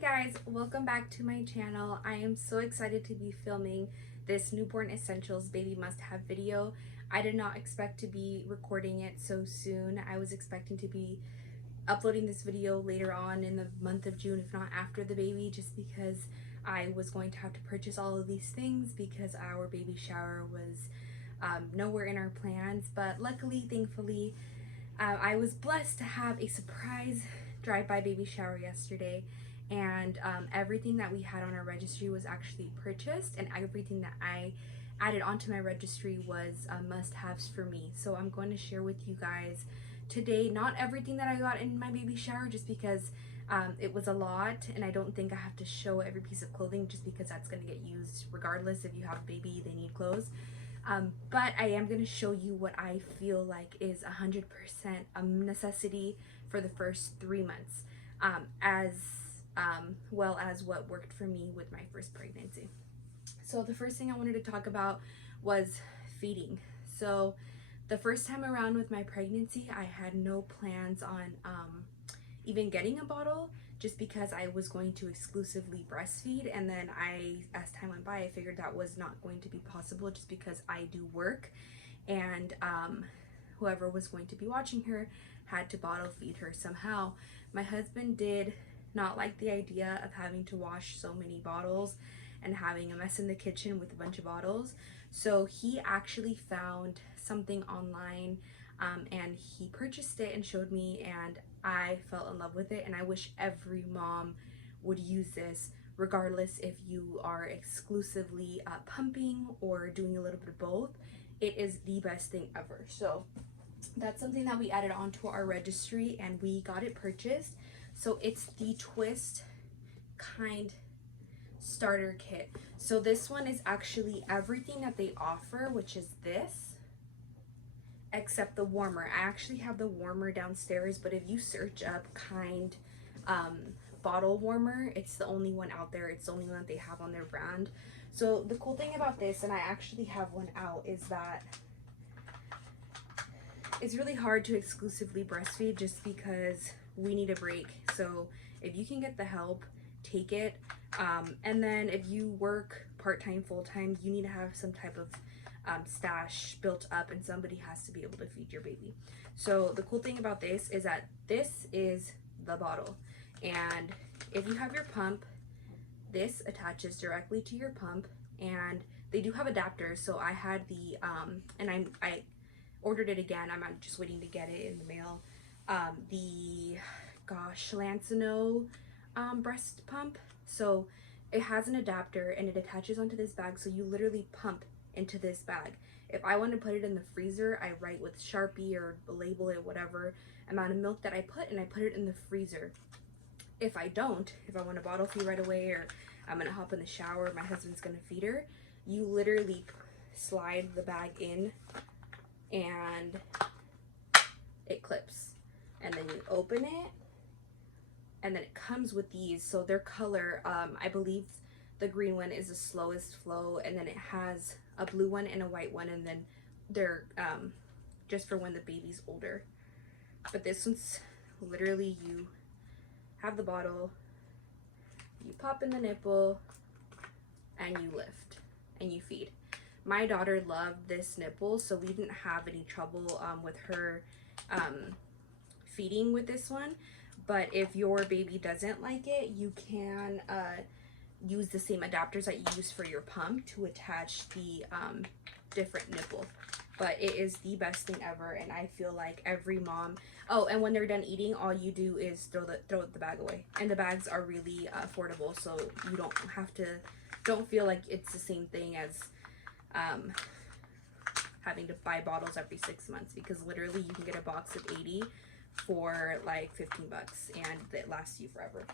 Hey guys, welcome back to my channel. I am so excited to be filming this newborn essentials baby must-have video. I did not expect to be recording it so soon. I was expecting to be uploading this video later on in the month of June, if not after the baby, just because I was going to have to purchase all of these things because our baby shower was nowhere in our plans. But luckily, thankfully, I was blessed to have a surprise drive-by baby shower yesterday, and everything that we had on our registry was actually purchased, and everything that I added onto my registry was must-haves for me. So I'm going to share with you guys today not everything that I got in my baby shower, just because it was a lot, and I don't think I have to show every piece of clothing just because that's going to get used regardless. If you have a baby, they need clothes. But I am going to show you what I feel like is 100% a necessity for the first 3 months, as well as what worked for me with my first pregnancy. So the first thing I wanted to talk about was feeding. So the first time around with my pregnancy, I had no plans on even getting a bottle, just because I was going to exclusively breastfeed. And then as time went by, I figured that was not going to be possible just because I do work, and whoever was going to be watching her had to bottle feed her somehow. My husband did not like the idea of having to wash so many bottles and having a mess in the kitchen with a bunch of bottles. So he actually found something online, and he purchased it and showed me, and I fell in love with it. And I wish every mom would use this, regardless if you are exclusively pumping or doing a little bit of both. It is the best thing ever. So that's something that we added onto our registry, and we got it purchased. So it's the Twist Kind starter kit. So this one is actually everything that they offer, which is this, except the warmer. I actually have the warmer downstairs, but if you search up Kind bottle warmer, it's the only one out there. It's the only one that they have on their brand. So the cool thing about this, and I actually have one out, is that it's really hard to exclusively breastfeed just because we need a break. So if you can get the help, take it. And then if you work part-time, full-time, you need to have some type of stash built up, and somebody has to be able to feed your baby. So the cool thing about this is that this is the bottle, and if you have your pump, this attaches directly to your pump, and they do have adapters. So I had the and I ordered it again. I'm just waiting to get it in the mail. The Lancino breast pump. So it has an adapter and it attaches onto this bag, so you literally pump into this bag. If I want to put it in the freezer, I write with Sharpie or label it whatever amount of milk that I put, and I put it in the freezer. If I don't, if I want to bottle feed right away, or I'm gonna hop in the shower, my husband's gonna feed her, you literally slide the bag in and it clips, and then you open it, and then it comes with these. So their color, I believe the green one is the slowest flow, and then it has a blue one and a white one, and then they're just for when the baby's older. But this one's literally, you have the bottle, you pop in the nipple, and you lift and you feed. My daughter loved this nipple, so we didn't have any trouble with her feeding with this one. But if your baby doesn't like it, you can use the same adapters that you use for your pump to attach the different nipple. But it is the best thing ever, and I feel like every mom. Oh, and when they're done eating, all you do is throw the bag away, and the bags are really affordable, so you don't feel like it's the same thing as having to buy bottles every 6 months, because literally you can get a box of 80 for like 15 bucks and it lasts you forever.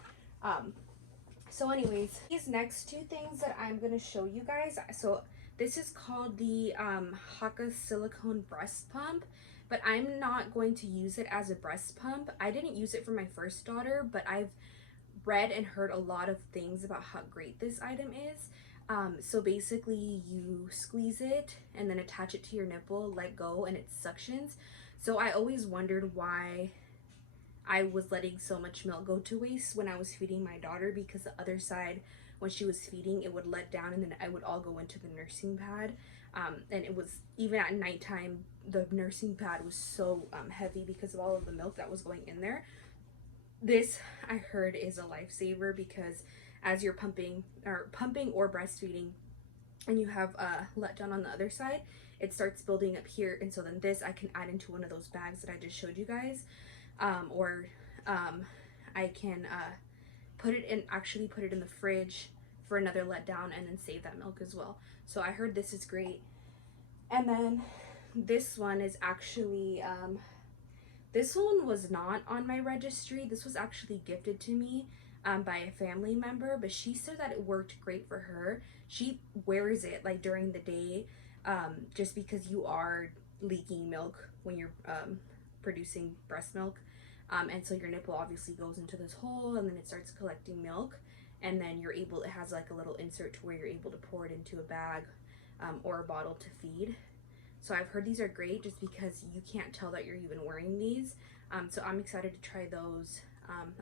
So anyways, these next two things that I'm going to show you guys, so this is called the Haka silicone breast pump, but I'm not going to use it as a breast pump. I didn't use it for my first daughter, but I've read and heard a lot of things about how great this item is. So basically you squeeze it and then attach it to your nipple, let go, and it suctions. So I always wondered why I was letting so much milk go to waste when I was feeding my daughter, because the other side, when she was feeding, it would let down and then I would all go into the nursing pad. And it was, even at nighttime, the nursing pad was so heavy because of all of the milk that was going in there. This, I heard, is a lifesaver, because as you're pumping or breastfeeding and you have let down on the other side, it starts building up here, and so then this I can add into one of those bags that I just showed you guys, or I can put it in the fridge for another letdown and then save that milk as well. So I heard this is great. And then this one is actually this one was not on my registry. This was actually gifted to me by a family member, but she said that it worked great for her. She wears it like during the day, just because you are leaking milk when you're producing breast milk. And so your nipple obviously goes into this hole and then it starts collecting milk, and then it has like a little insert to where you're able to pour it into a bag or a bottle to feed. So I've heard these are great just because you can't tell that you're even wearing these. So I'm excited to try those.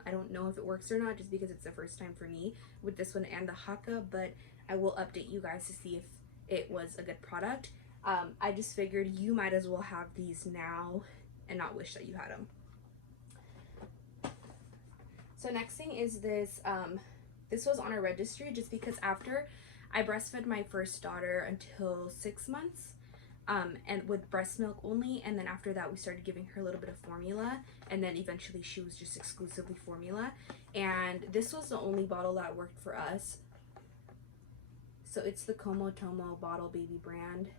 I don't know if it works or not, just because it's the first time for me with this one and the Haka, but I will update you guys to see if it was a good product. I just figured you might as well have these now and not wish that you had them. So next thing is this. This was on a registry just because after I breastfed my first daughter until 6 months, and with breast milk only, and then after that we started giving her a little bit of formula, and then eventually she was just exclusively formula, and this was the only bottle that worked for us. So it's the Como Tomo Bottle Baby brand,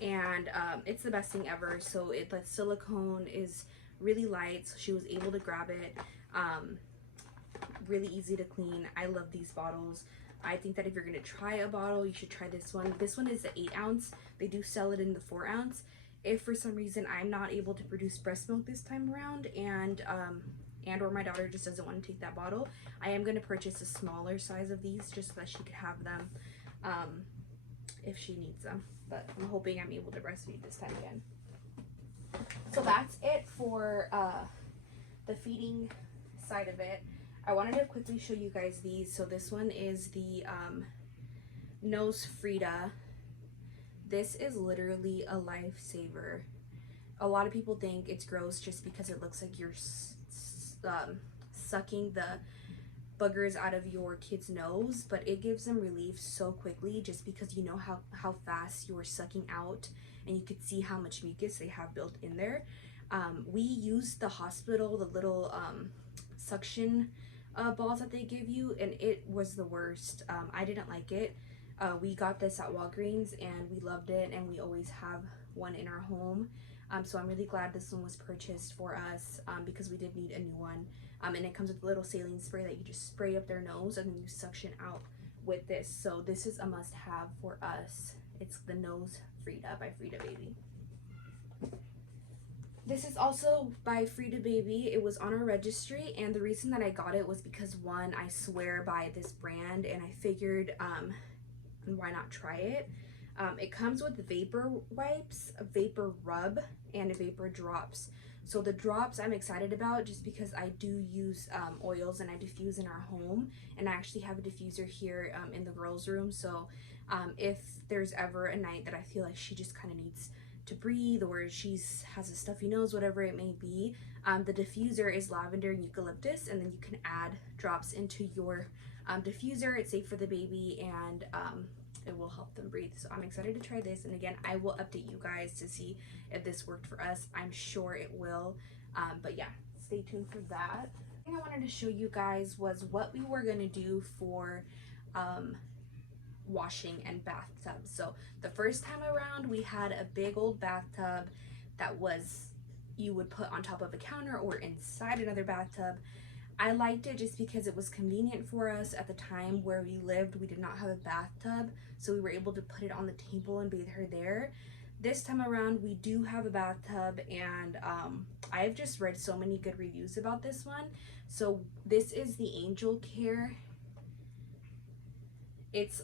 and it's the best thing ever. So the silicone is really light, so she was able to grab it, really easy to clean. I love these bottles. I think that if you're going to try a bottle, you should try this one. This one is the 8 ounce. They do sell it in the 4 ounce. If for some reason I'm not able to produce breast milk this time around, and or my daughter just doesn't want to take that bottle, I am going to purchase a smaller size of these just so that she could have them if she needs them. But I'm hoping I'm able to breastfeed this time again. So that's it for the feeding side of it. I wanted to quickly show you guys these. So this one is the Nose Frida. This is literally a lifesaver. A lot of people think it's gross just because it looks like you're sucking the boogers out of your kid's nose, but it gives them relief so quickly just because you know how fast you're sucking out, and you could see how much mucus they have built in there. We used the hospital, the little suction balls that they give you, and it was the worst. I didn't like it. We got this at Walgreens and we loved it, and we always have one in our home. So I'm really glad this one was purchased for us, because we did need a new one. And it comes with a little saline spray that you just spray up their nose and then you suction out with this. So this is a must-have for us. It's the Nose Frida by Frida Baby. This is also by Frida Baby. It was on our registry, and the reason that I got it was because, one, I swear by this brand, and I figured why not try it. It comes with vapor wipes, a vapor rub, and a vapor drops. So the drops I'm excited about just because I do use oils and I diffuse in our home, and I actually have a diffuser here in the girls' room. So if there's ever a night that I feel like she just kind of needs to breathe, or she's has a stuffy nose, whatever it may be, the diffuser is lavender and eucalyptus, and then you can add drops into your diffuser. It's safe for the baby, and it will help them breathe. So I'm excited to try this, and again, I will update you guys to see if this worked for us. I'm sure it will, but yeah, stay tuned for that. The thing I wanted to show you guys was what we were gonna do for washing and bathtubs. So the first time around, we had a big old bathtub that was, you would put on top of a counter or inside another bathtub. I liked it just because it was convenient for us. At the time where we lived, we did not have a bathtub, so we were able to put it on the table and bathe her there. This time around, we do have a bathtub, and I've just read so many good reviews about this one. So this is the Angel Care. It's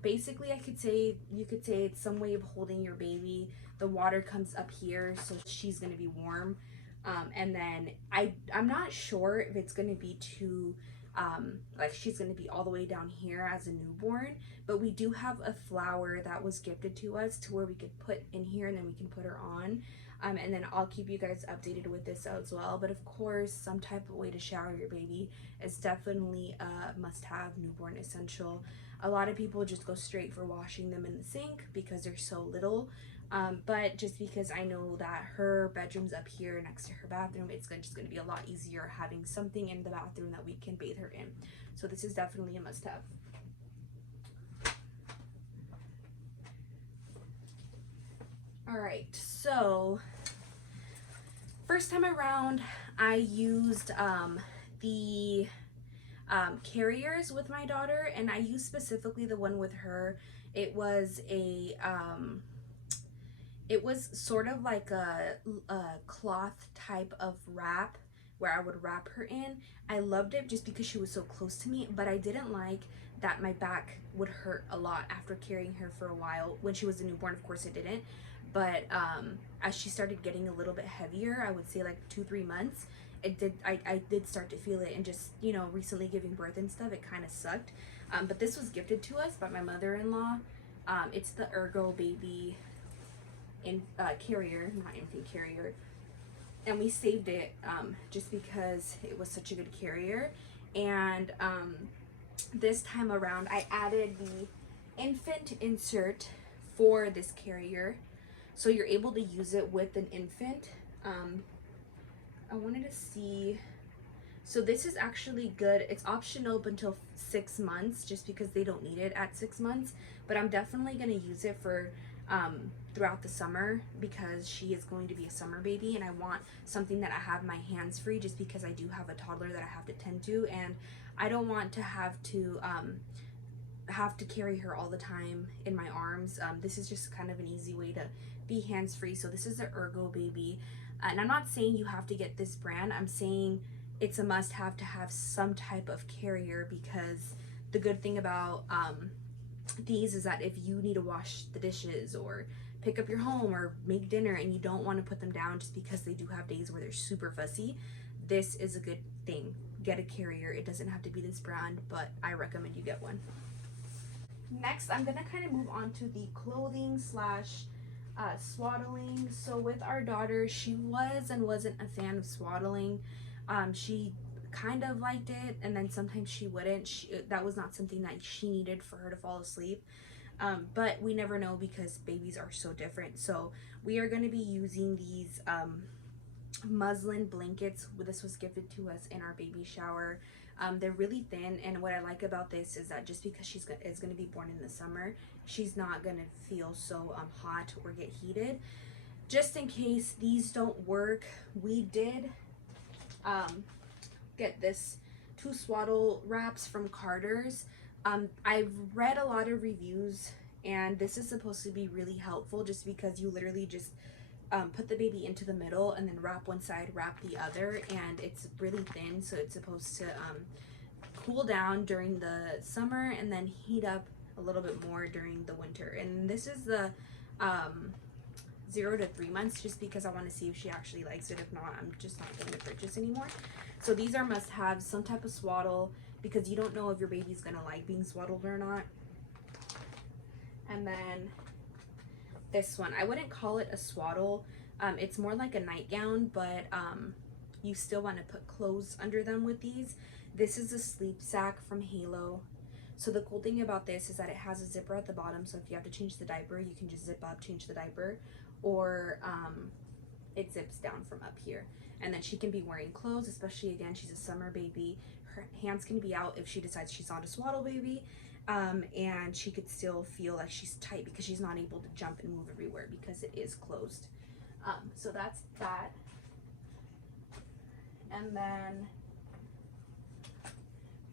basically you could say it's some way of holding your baby. The water comes up here, so she's gonna be warm. And then I'm not sure if it's gonna be too like she's gonna be all the way down here as a newborn, but we do have a flower that was gifted to us to where we could put in here and then we can put her on. And then I'll keep you guys updated with this as well. But of course, some type of way to shower your baby is definitely a must-have newborn essential. A lot of people just go straight for washing them in the sink because they're so little. But just because I know that her bedroom's up here next to her bathroom, it's just going to be a lot easier having something in the bathroom that we can bathe her in. So this is definitely a must-have. All right, so first time around, I used the carriers with my daughter, and I used specifically the one with her. It was it was sort of like a cloth type of wrap where I would wrap her in. I loved it just because she was so close to me, but I didn't like that my back would hurt a lot after carrying her for a while. When she was a newborn, of course it didn't, but as she started getting a little bit heavier, I would say like 2-3 months, it did I did start to feel it. And just, you know, recently giving birth and stuff, it kind of sucked. But this was gifted to us by my mother-in-law. It's the Ergo Baby carrier, not infant carrier, and we saved it just because it was such a good carrier. And this time around, I added the infant insert for this carrier, so you're able to use it with an infant. I wanted to see, so this is actually good. It's optional up until 6 months, just because they don't need it at 6 months, but I'm definitely going to use it for throughout the summer because she is going to be a summer baby, and I want something that I have my hands free, just because I do have a toddler that I have to tend to, and I don't want to have to carry her all the time in my arms. This is just kind of an easy way to be hands free. So this is the Ergo Baby, and I'm not saying you have to get this brand. I'm saying it's a must have to have some type of carrier, because the good thing about these is that if you need to wash the dishes or pick up your home or make dinner and you don't want to put them down just because they do have days where they're super fussy, this is a good thing. Get a carrier. It doesn't have to be this brand, but I recommend you get one. Next, I'm gonna kind of move on to the clothing slash swaddling. So with our daughter, she was and wasn't a fan of swaddling. She kind of liked it, and then sometimes she wouldn't. That was not something that she needed for her to fall asleep. But we never know because babies are so different. So we are going to be using these muslin blankets. This was gifted to us in our baby shower. They're really thin, and what I like about this is that just because she's going to be born in the summer, she's not going to feel so hot or get heated. Just in case these don't work, we did get this 2 swaddle wraps from Carter's. I've read a lot of reviews, and this is supposed to be really helpful just because you literally just put the baby into the middle and then wrap one side, wrap the other, and it's really thin, so it's supposed to cool down during the summer and then heat up a little bit more during the winter. And this is the 0 to 3 months, just because I want to see if she actually likes it. If not, I'm just not going to purchase anymore. So these are must-haves. Some type of swaddle, because you don't know if your baby's going to like being swaddled or not. And then this one, I wouldn't call it a swaddle. It's more like a nightgown, but you still want to put clothes under them with these. This is a sleep sack from Halo. So the cool thing about this is that it has a zipper at the bottom, so if you have to change the diaper, you can just zip up, change the diaper, or it zips down from up here. And then she can be wearing clothes, especially, again, she's a summer baby. Her hands can be out if she decides she's not a swaddle baby, and she could still feel like she's tight because she's not able to jump and move everywhere because it is closed. So that's that. And then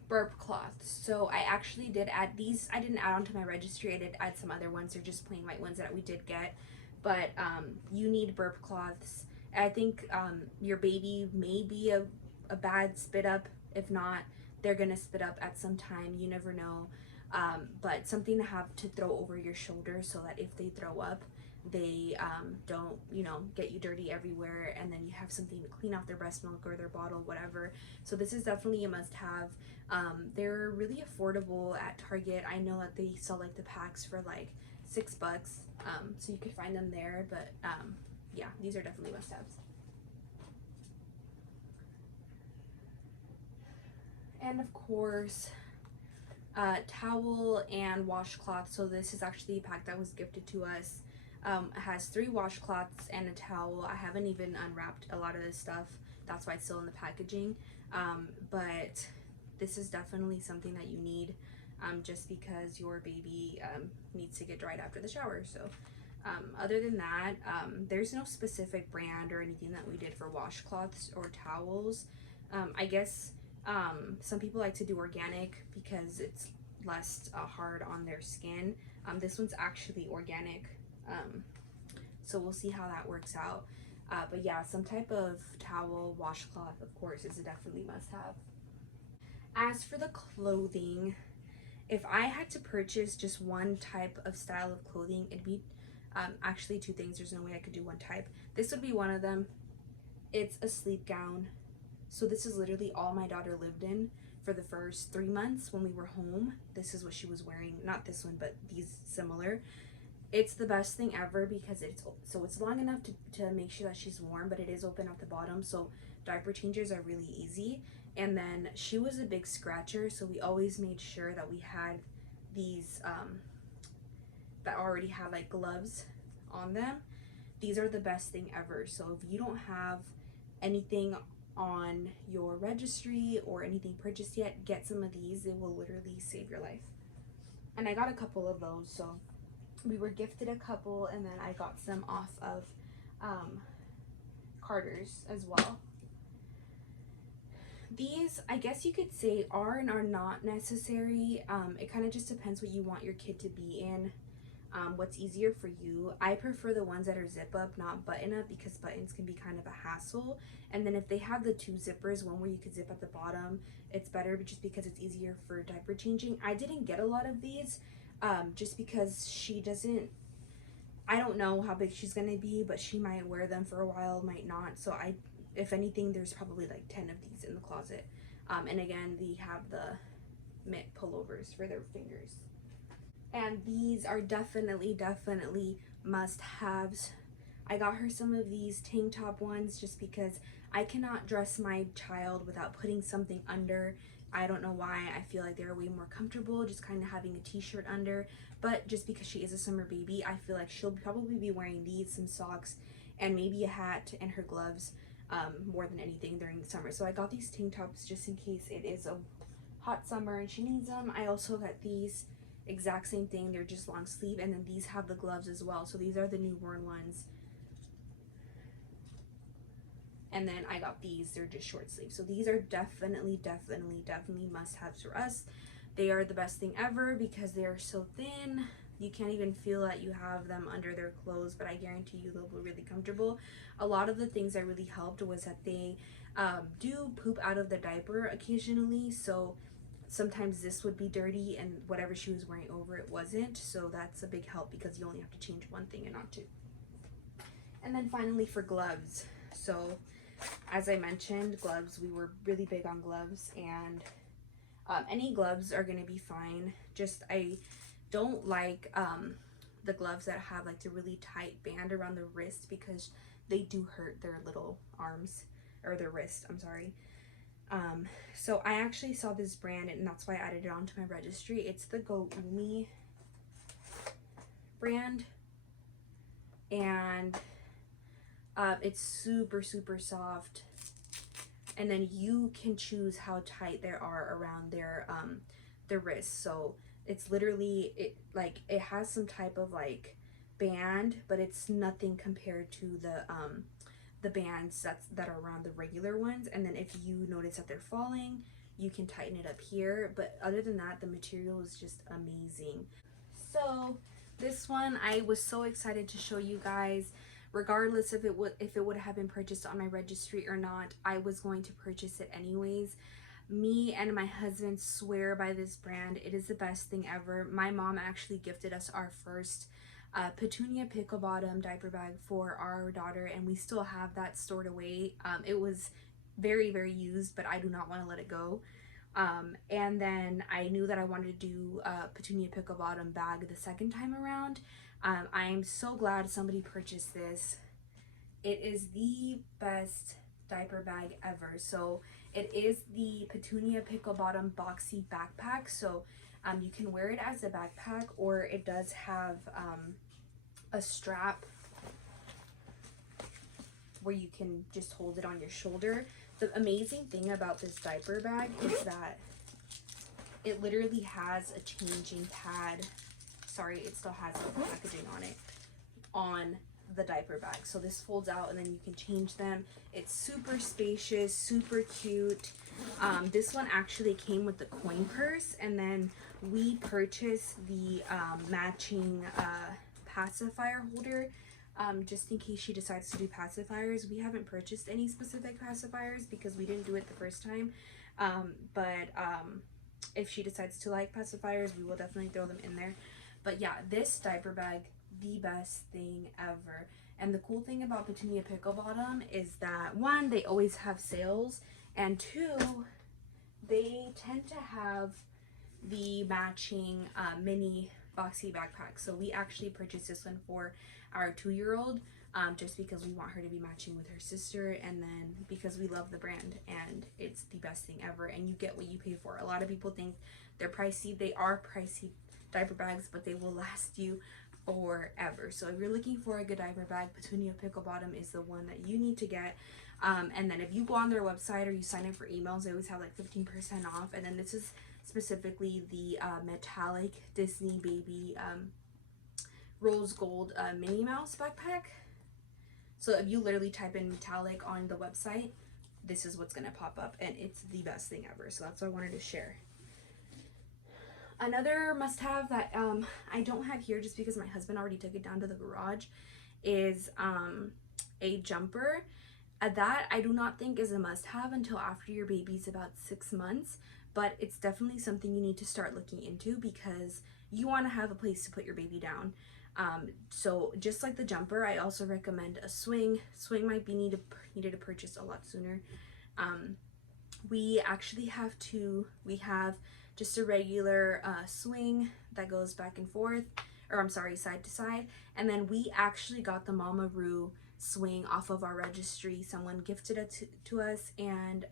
burp cloths. So I actually did add these. I didn't add onto my registry. I did add some other ones. They're just plain white ones that we did get. But you need burp cloths. I think your baby may be a bad spit up. If not, they're gonna spit up at some time. You never know. but something to have to throw over your shoulder so that if they throw up, they don't, you know, get you dirty everywhere, and then you have something to clean off their breast milk or their bottle, whatever. So this is definitely a must-have. They're really affordable at Target. I know that they sell like the packs for like $6, so you could find them there, but yeah, these are definitely must-haves. And of course, towel and washcloth. So this is actually a pack that was gifted to us. It has 3 washcloths and a towel. I haven't even unwrapped a lot of this stuff. That's why it's still in the packaging. But this is definitely something that you need, just because your baby needs to get dried after the shower. So other than that, there's no specific brand or anything that we did for washcloths or towels. I guess some people like to do organic because it's less hard on their skin. This one's actually organic, so we'll see how that works out. But yeah, some type of towel, washcloth, of course, is a definitely must-have. As for the clothing, if I had to purchase just one type of style of clothing, it'd be actually 2 things. There's no way I could do one type. This would be one of them. It's a sleep gown. So this is literally all my daughter lived in for the first 3 months when we were home. This is what she was wearing. Not this one, but these similar. It's the best thing ever because it's long enough to make sure that she's warm, but it is open at the bottom, so diaper changes are really easy. And then she was a big scratcher, so we always made sure that we had these that already had like gloves on them. These are the best thing ever. So if you don't have anything on your registry or anything purchased yet, get some of these. It will literally save your life. And I got a couple of those, so we were gifted a couple, and then I got some off of Carter's as well. These, I guess you could say, are and are not necessary. It kind of just depends what you want your kid to be in. What's easier for you. I prefer the ones that are zip up, not button up, because buttons can be kind of a hassle. And then if they have the 2 zippers, one where you could zip at the bottom, it's better just because it's easier for diaper changing. I didn't get a lot of these just because she doesn't, I don't know how big she's gonna be, but she might wear them for a while, might not. So if anything, there's probably like 10 of these in the closet. And again, they have the mitt pullovers for their fingers. And these are definitely must-haves. I got her some of these tank top ones just because I cannot dress my child without putting something under. I don't know why. I feel like they're way more comfortable just kind of having a t-shirt under, but just because she is a summer baby, I feel like she'll probably be wearing these, some socks, and maybe a hat and her gloves more than anything during the summer. So I got these tank tops just in case it is a hot summer and she needs them. I also got these exact same thing. They're just long sleeve, and then these have the gloves as well. So these are the newborn ones. And then I got these, they're just short sleeve. So these are definitely must-haves for us. They are the best thing ever because they are so thin. You can't even feel that you have them under their clothes, but I guarantee you they'll be really comfortable. A lot of the things that really helped was that they do poop out of the diaper occasionally. So sometimes this would be dirty and whatever she was wearing over it wasn't. So that's a big help because you only have to change one thing and not 2. And then finally for gloves. So as I mentioned, gloves, we were really big on gloves, and any gloves are gonna be fine. Just I don't like the gloves that have like the really tight band around the wrist because they do hurt their little arms, or their wrist, I'm sorry. So I actually saw this brand, and that's why I added it onto my registry. It's the Go Umi brand, and it's super soft, and then you can choose how tight they are around their wrists. So it's literally, it has some type of like band, but it's nothing compared to the bands that are around the regular ones. And then if you notice that they're falling, you can tighten it up here. But other than that, the material is just amazing. So this one I was so excited to show you guys. Regardless if it would have been purchased on my registry or not, I was going to purchase it anyways. Me and my husband swear by this brand. It is the best thing ever. My mom actually gifted us our first Petunia Pickle Bottom diaper bag for our daughter, and we still have that stored away. It was very, very used, but I do not want to let it go. And then I knew that I wanted to do a Petunia Pickle Bottom bag the second time around. I'm so glad somebody purchased this. It is the best diaper bag ever. So it is the Petunia Pickle Bottom Boxy Backpack. So you can wear it as a backpack, or it does have a strap where you can just hold it on your shoulder. The amazing thing about this diaper bag is that it literally has a changing pad. Sorry, it still has the packaging on it, on the diaper bag. So this folds out and then you can change them. It's super spacious, super cute. This one actually came with the coin purse, and then we purchased the matching pacifier holder just in case she decides to do pacifiers. We haven't purchased any specific pacifiers because we didn't do it the first time, but if she decides to like pacifiers, we will definitely throw them in there. But yeah, this diaper bag, the best thing ever. And the cool thing about Petunia Pickle Bottom is that, one, they always have sales, and two, they tend to have the matching mini boxy backpack. So we actually purchased this one for our 2-year-old, just because we want her to be matching with her sister, and then because we love the brand and it's the best thing ever, and you get what you pay for. A lot of people think they're pricey. They are pricey diaper bags, but they will last you forever. So if you're looking for a good diaper bag, Petunia Pickle Bottom is the one that you need to get. And then if you go on their website or you sign up for emails, they always have like 15% off. And then this is specifically the metallic Disney baby rose gold Minnie Mouse backpack. So if you literally type in metallic on the website, this is what's gonna pop up, and it's the best thing ever. So that's what I wanted to share. Another must-have that I don't have here just because my husband already took it down to the garage is a jumper. That I do not think is a must-have until after your baby's about 6 months, but it's definitely something you need to start looking into because you want to have a place to put your baby down. So just like the jumper, I also recommend a swing. Swing might be needed to purchase a lot sooner. We actually have just a regular swing that goes back and forth, or I'm sorry, side to side. And then we actually got the Mama Roo swing off of our registry. Someone gifted it to us, and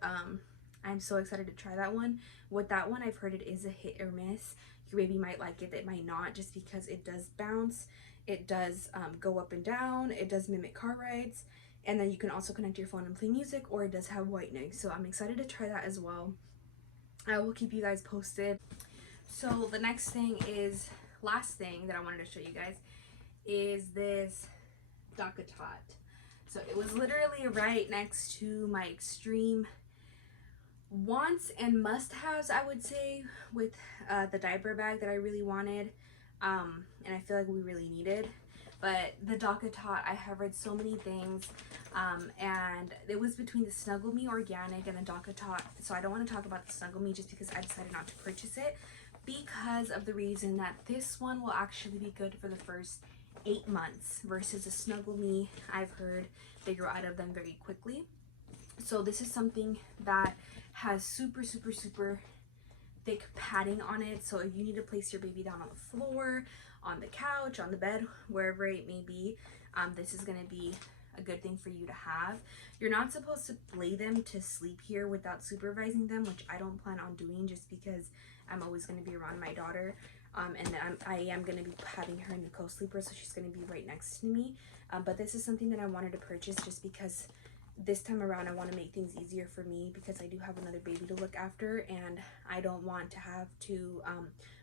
I'm so excited to try that one. With that one, I've heard it is a hit or miss. Your baby might like it, it might not, just because it does bounce, it does go up and down, it does mimic car rides, and then you can also connect your phone and play music, or it does have white noise. So I'm excited to try that as well. I will keep you guys posted. So the next thing is, last thing that I wanted to show you guys is this DockATot. So it was literally right next to my extreme wants and must-haves, I would say, with the diaper bag that I really wanted, and I feel like we really needed. But the DockATot, I have read so many things, and it was between the Snuggle Me Organic and the DockATot. So I don't want to talk about the Snuggle Me just because I decided not to purchase it, because of the reason that this one will actually be good for the first 8 months versus the Snuggle Me, I've heard they grow out of them very quickly. So this is something that has super thick padding on it. So if you need to place your baby down on the floor, on the couch, on the bed, wherever it may be, this is going to be a good thing for you to have. You're not supposed to lay them to sleep here without supervising them, which I don't plan on doing just because I'm always going to be around my daughter, and then I am going to be having her in the co-sleeper, so she's going to be right next to me. But this is something that I wanted to purchase just because this time around I want to make things easier for me, because I do have another baby to look after, and I don't want to have to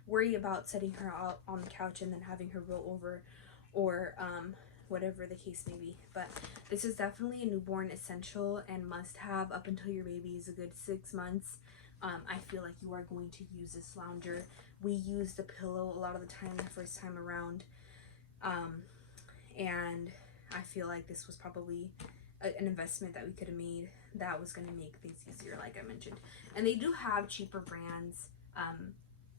worry about setting her out on the couch and then having her roll over, or whatever the case may be. But this is definitely a newborn essential and must have up until your baby is a good 6 months. I feel like you are going to use this lounger. We used the pillow a lot of the time the first time around, and I feel like this was probably an investment that we could have made that was going to make things easier, like I mentioned. And they do have cheaper brands.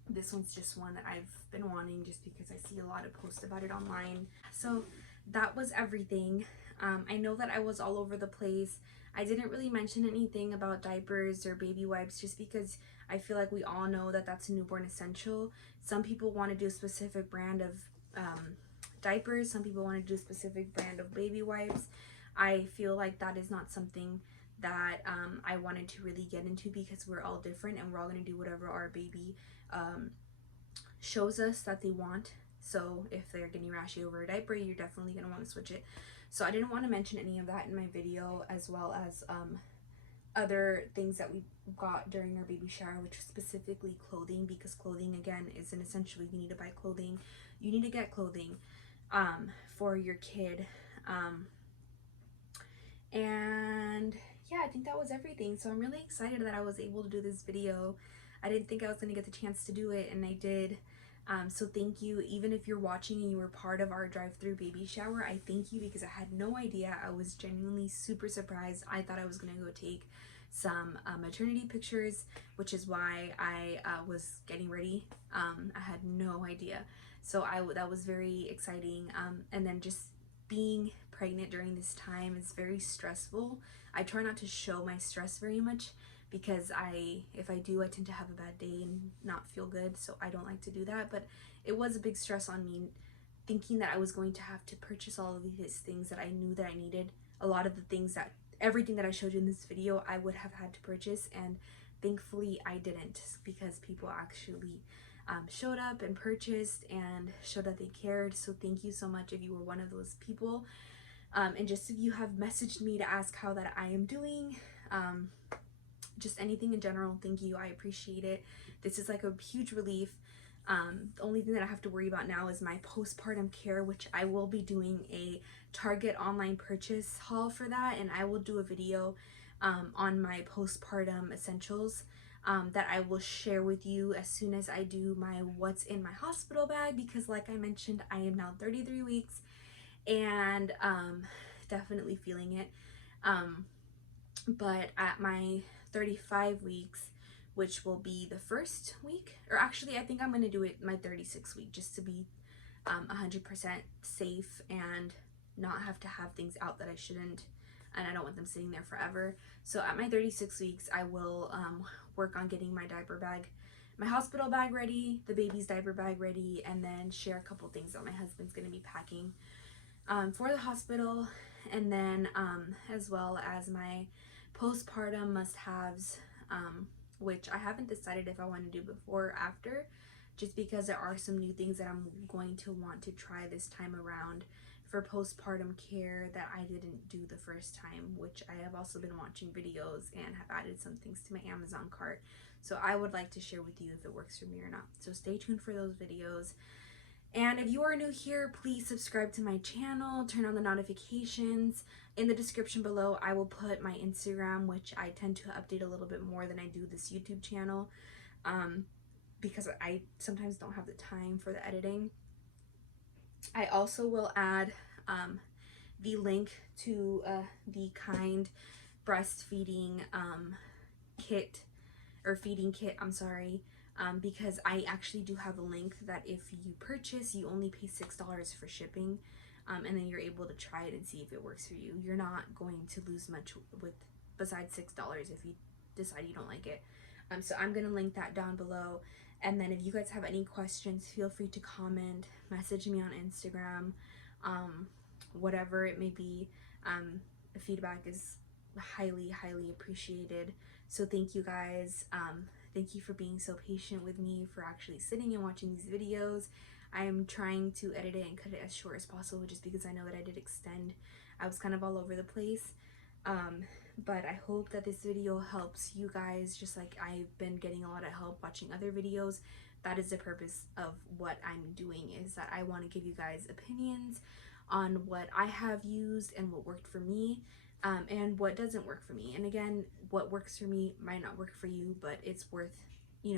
This one's just one that I've been wanting just because I see a lot of posts about it online. So that was everything. I know that I was all over the place. I didn't really mention anything about diapers or baby wipes just because I feel like we all know that that's a newborn essential. Some people want to do a specific brand of diapers. Some people want to do a specific brand of baby wipes. I feel like that is not something that I wanted to really get into because we're all different and we're all going to do whatever our baby shows us that they want. So if they're getting rashy over a diaper, you're definitely going to want to switch it. So I didn't want to mention any of that in my video, as well as other things that we got during our baby shower, which was specifically clothing, because clothing again is an essential. You need to buy clothing. You need to get clothing for your kid. And yeah, I think that was everything. So I'm really excited that I was able to do this video. I didn't think I was going to get the chance to do it, and I did. So thank you. Even if you're watching and you were part of our drive-through baby shower, I thank you because I had no idea. I was genuinely super surprised. I thought I was going to go take some maternity pictures, which is why I was getting ready. I had no idea. So that was very exciting. And then just being pregnant during this time is very stressful. I try not to show my stress very much because if I do, I tend to have a bad day and not feel good, so I don't like to do that. But it was a big stress on me, thinking that I was going to have to purchase all of these things that I knew that I needed. A lot of the things that, everything that I showed you in this video, I would have had to purchase, and thankfully I didn't, because people actually showed up and purchased and showed that they cared. So thank you so much if you were one of those people. And just if you have messaged me to ask how that I am doing, just anything in general, thank you. I appreciate it. This is like a huge relief. The only thing that I have to worry about now is my postpartum care, which I will be doing a Target online purchase haul for that, and I will do a video on my postpartum essentials that I will share with you as soon as I do my what's in my hospital bag, because like I mentioned, I am now 33 weeks and definitely feeling it. But at my 35 weeks, which will be the first week, or actually I think I'm going to do it my 36th week just to be 100% safe and not have to have things out that I shouldn't, and I don't want them sitting there forever. So at my 36 weeks, I will work on getting my diaper bag, my hospital bag ready, the baby's diaper bag ready, and then share a couple things that my husband's going to be packing for the hospital, and then as well as my postpartum must-haves, which I haven't decided if I want to do before or after, just because there are some new things that I'm going to want to try this time around for postpartum care that I didn't do the first time, which I have also been watching videos and have added some things to my Amazon cart. So I would like to share with you if it works for me or not. So stay tuned for those videos. And if you are new here, please subscribe to my channel, turn on the notifications. In the description below, I will put my Instagram, which I tend to update a little bit more than I do this YouTube channel, because I sometimes don't have the time for the editing. I also will add the link to the Kiinde breastfeeding kit, or feeding kit, I'm sorry. Because I actually do have a link that if you purchase, you only pay $6 for shipping, and then you're able to try it and see if it works for you. You're not going to lose much with besides $6 if you decide you don't like it. So I'm gonna link that down below, and then if you guys have any questions, feel free to comment, message me on Instagram, whatever it may be. Feedback is highly appreciated. So thank you guys. Thank you for being so patient with me, for actually sitting and watching these videos. I am trying to edit it and cut it as short as possible, just because I know that I did extend. I was kind of all over the place. But I hope that this video helps you guys, just like I've been getting a lot of help watching other videos. That is the purpose of what I'm doing, is that I want to give you guys opinions on what I have used and what worked for me. And what doesn't work for me. And again, what works for me might not work for you, but it's worth,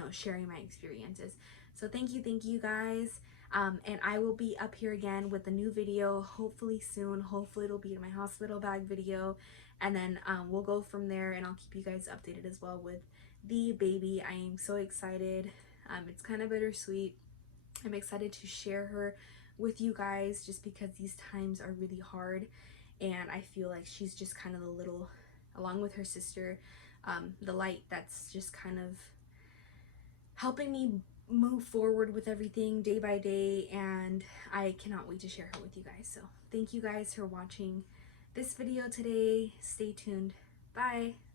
sharing my experiences. So thank you guys. And I will be up here again with a new video hopefully soon. Hopefully it'll be in my hospital bag video, and then we'll go from there, and I'll keep you guys updated as well with the baby. I am so excited. It's kind of bittersweet. I'm excited to share her with you guys just because these times are really hard, and I feel like she's just kind of the little, along with her sister, the light that's just kind of helping me move forward with everything day by day, and I cannot wait to share her with you guys. So thank you guys for watching this video today. Stay tuned. Bye.